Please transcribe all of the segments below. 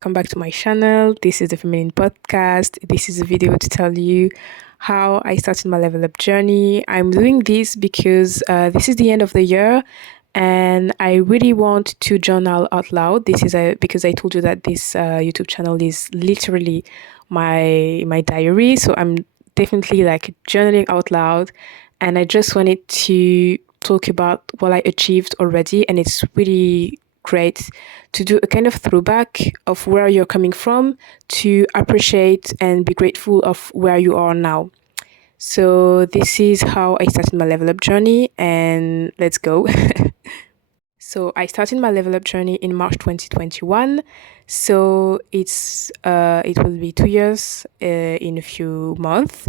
Come back to my channel. This is the Feminine Podcast. This is a video to tell you how I started my level up journey. I'm doing this because this is the end of the year and I really want to journal out loud. This is because I told you that this YouTube channel is literally my diary. So I'm definitely like journaling out loud, and I just wanted to talk about what I achieved already, and it's really great to do a kind of throwback of where you're coming from, to appreciate and be grateful of where you are now. So this is how I started my level up journey, and let's go. So I started my level up journey in March 2021. So it will be 2 years in a few months.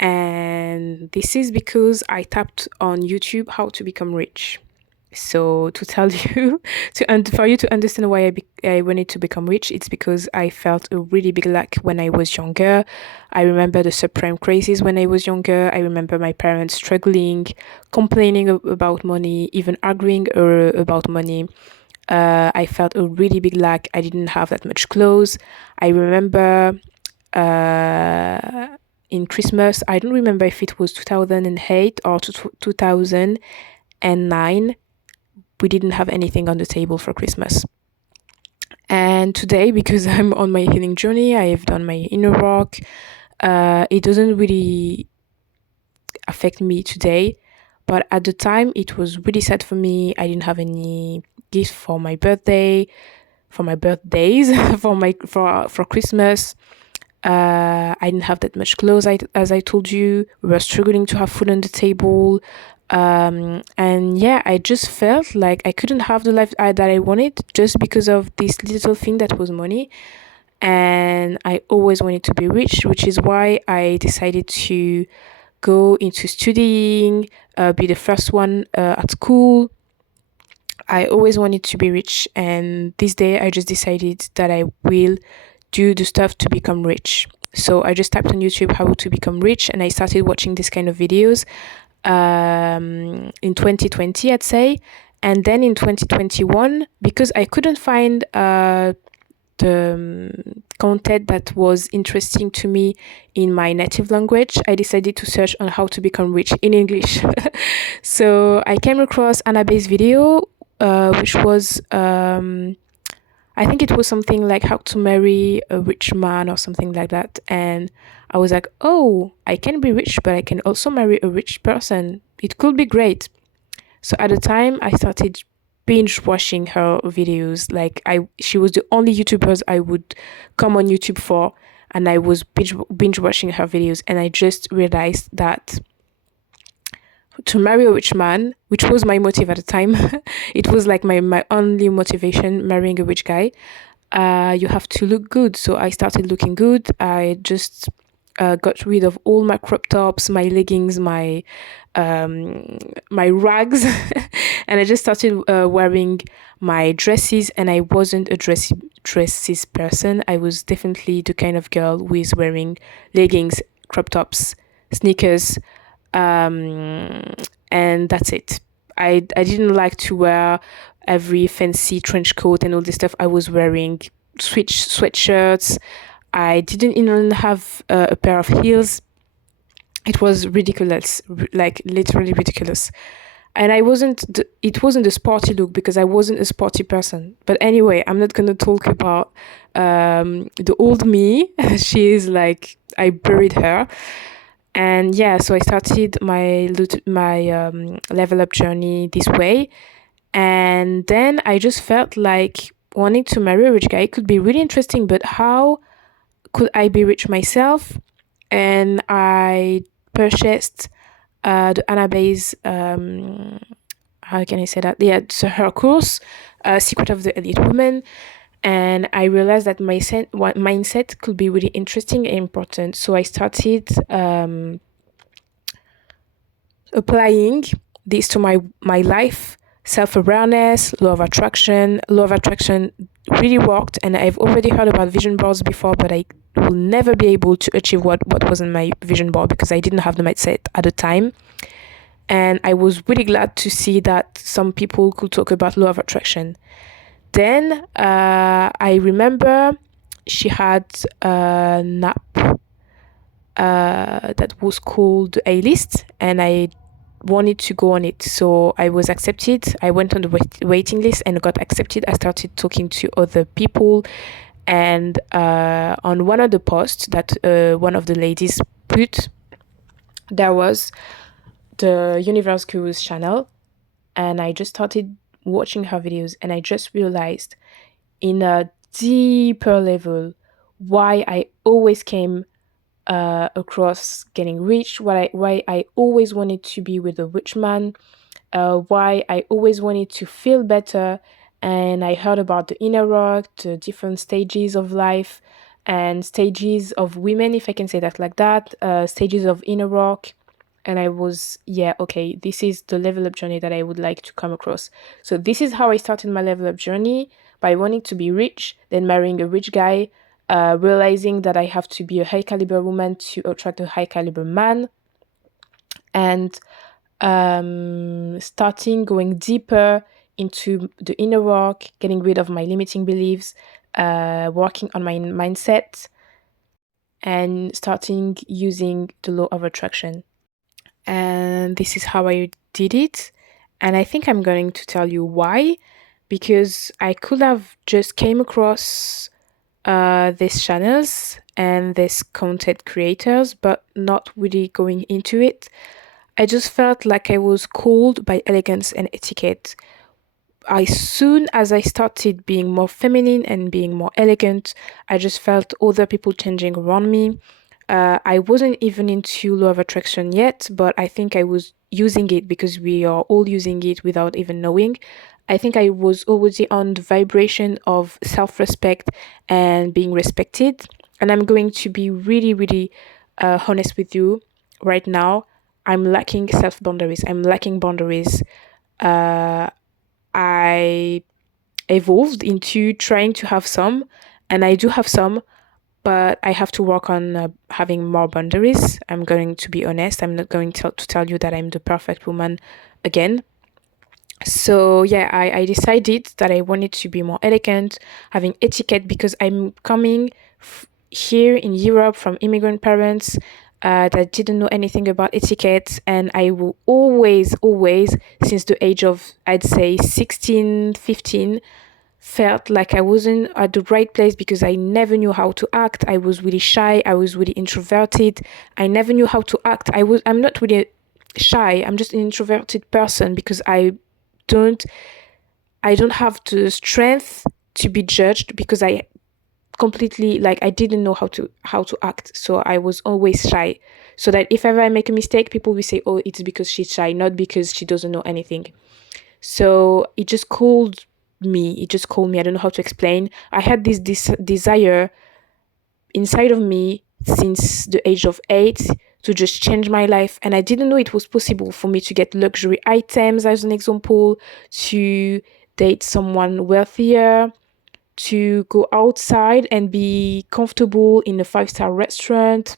And this is because I tapped on YouTube how to become rich. So to tell you, for you to understand why I wanted to become rich, it's because I felt a really big lack when I was younger. I remember the subprime crisis when I was younger. I remember my parents struggling, complaining about money, even arguing about money. I felt a really big lack. I didn't have that much clothes. I remember in Christmas, I don't remember if it was 2008 or 2009, we didn't have anything on the table for Christmas. And today, because I'm on my healing journey, I have done my inner work, it doesn't really affect me today. But at the time, it was really sad for me. I didn't have any gift for my birthday, for my birthdays, for Christmas. I didn't have that much clothes, as I told you. We were struggling to have food on the table. And yeah, I just felt like I couldn't have the life that I wanted just because of this little thing that was money. And I always wanted to be rich, which is why I decided to go into studying, be the first one at school. I always wanted to be rich, and this day I just decided that I will do the stuff to become rich. So I just typed on YouTube how to become rich, and I started watching this kind of videos in 2020, I'd say. And then in 2021, because I couldn't find the content that was interesting to me in my native language, I decided to search on how to become rich in English. So I came across Annabe's video, which was I think it was something like how to marry a rich man or something like that. And I was like, oh, I can be rich, but I can also marry a rich person. It could be great. So at the time, I started binge watching her videos. Like she was the only YouTuber I would come on YouTube for, and I was binge watching her videos. And I just realized that to marry a rich man, which was my motive at the time, it was like my only motivation, marrying a rich guy. You have to look good. So I started looking good. I just got rid of all my crop tops, my leggings, my rags, and I just started wearing my dresses. And I wasn't a dresses person. I was definitely the kind of girl who is wearing leggings, crop tops, sneakers, and that's it. I didn't like to wear every fancy trench coat and all this stuff. I was wearing sweatshirts. I didn't even have a pair of heels. It was ridiculous, like literally ridiculous. And it wasn't a sporty look because I wasn't a sporty person. But anyway, I'm not going to talk about the old me. She is like, I buried her. And yeah, so I started my level up journey this way. And then I just felt like wanting to marry a rich guy could be really interesting, but how could I be rich myself? And I purchased the Annabe's, how can I say that? Yeah, so her course, Secret of the Elite Woman. And I realized that my mindset could be really interesting and important. So I started applying this to my life. Self-awareness, law of attraction. Law of attraction really worked, and I've already heard about vision boards before, but I will never be able to achieve what was in my vision board because I didn't have the mindset at the time. And I was really glad to see that some people could talk about law of attraction. Then I remember she had a nap that was called A List, and I wanted to go on it. So I was accepted. I went on the waiting list and got accepted. I started talking to other people, and on one of the posts that one of the ladies put, there was the Universe Gurus channel, and I just started watching her videos, and I just realized in a deeper level why I always came across getting rich, why I always wanted to be with a rich man, why I always wanted to feel better. And I heard about the inner work, the different stages of life, and stages of women, if I can say that like that, stages of inner work. And I was, yeah, okay, this is the level up journey that I would like to come across. So this is how I started my level up journey, by wanting to be rich, then marrying a rich guy, realizing that I have to be a high caliber woman to attract a high caliber man, and starting going deeper into the inner work, getting rid of my limiting beliefs, working on my mindset, and starting using the law of attraction. And this is how I did it. And I think I'm going to tell you why, because I could have just came across these channels and these content creators, but not really going into it. I just felt like I was called by elegance and etiquette. As soon as I started being more feminine and being more elegant, I just felt other people changing around me. I wasn't even into law of attraction yet, but I think I was using it because we are all using it without even knowing. I think I was already on the vibration of self respect and being respected. And I'm going to be really, really honest with you right now. I'm lacking self boundaries. I'm lacking boundaries. Uh, I evolved into trying to have some, and I do have some, but I have to work on having more boundaries. I'm going to be honest. I'm not going to tell you that I'm the perfect woman again. So yeah, I decided that I wanted to be more elegant, having etiquette, because I'm coming here in Europe from immigrant parents that didn't know anything about etiquette. And I will always, since the age of, I'd say 16, 15, felt like I wasn't at the right place because I never knew how to act. I was really shy. I was really introverted. I never knew how to act. I'm not really shy. I'm just an introverted person because don't I don't have the strength to be judged, because I completely, like, I didn't know how to act. So I was always shy. So that if ever I make a mistake, people will say, "Oh, it's because she's shy, not because she doesn't know anything." So it just called me. It just called me. I don't know how to explain. I had this desire inside of me since the age of 8 to just change my life. And I didn't know it was possible for me to get luxury items, as an example, to date someone wealthier, to go outside and be comfortable in a 5-star restaurant.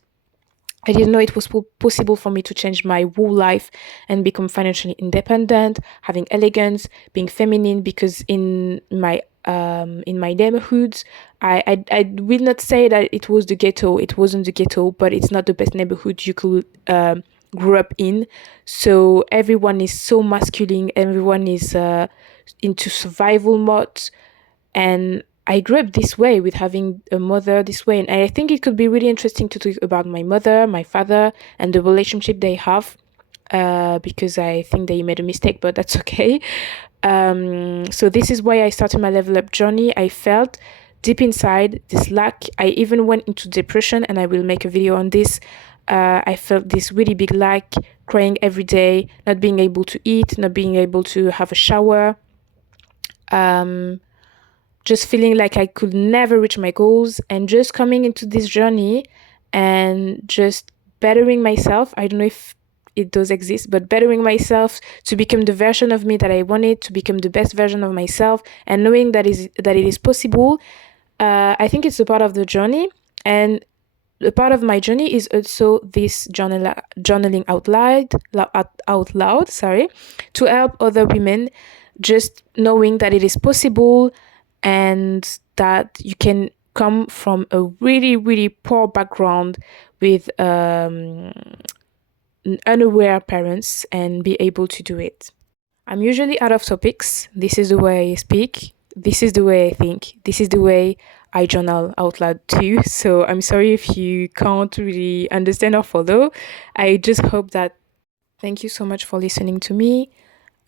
I didn't know it was possible for me to change my whole life and become financially independent, having elegance, being feminine. Because in my neighborhoods, I will not say that it was the ghetto. It wasn't the ghetto, but it's not the best neighborhood you could grow up in. So everyone is so masculine. Everyone is into survival mode, and I grew up this way, with having a mother this way. And I think it could be really interesting to talk about my mother, my father, and the relationship they have, because I think they made a mistake, but that's okay. So this is why I started my level up journey. I felt deep inside this lack. I even went into depression, and I will make a video on this. I felt this really big lack, crying every day, not being able to eat, not being able to have a shower. Just feeling like I could never reach my goals, and just coming into this journey and just bettering myself. I don't know if it does exist, but bettering myself to become the version of me that I wanted, to become the best version of myself, and knowing that it is possible. I think it's a part of the journey, and a part of my journey is also this journaling out loud, sorry, to help other women, just knowing that it is possible, and that you can come from a really, really poor background with unaware parents and be able to do it. I'm usually out of topics. This is the way I speak. This is the way I think. This is the way I journal out loud too. So I'm sorry if you can't really understand or follow. I just hope that. Thank you so much for listening to me.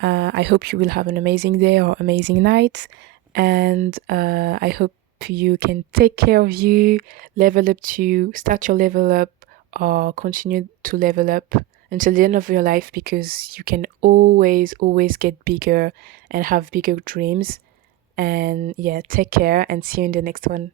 I hope you will have an amazing day or amazing night. And I hope you can take care of you, level up to start your level up, or continue to level up until the end of your life, because you can always, always get bigger and have bigger dreams. And yeah, take care and see you in the next one.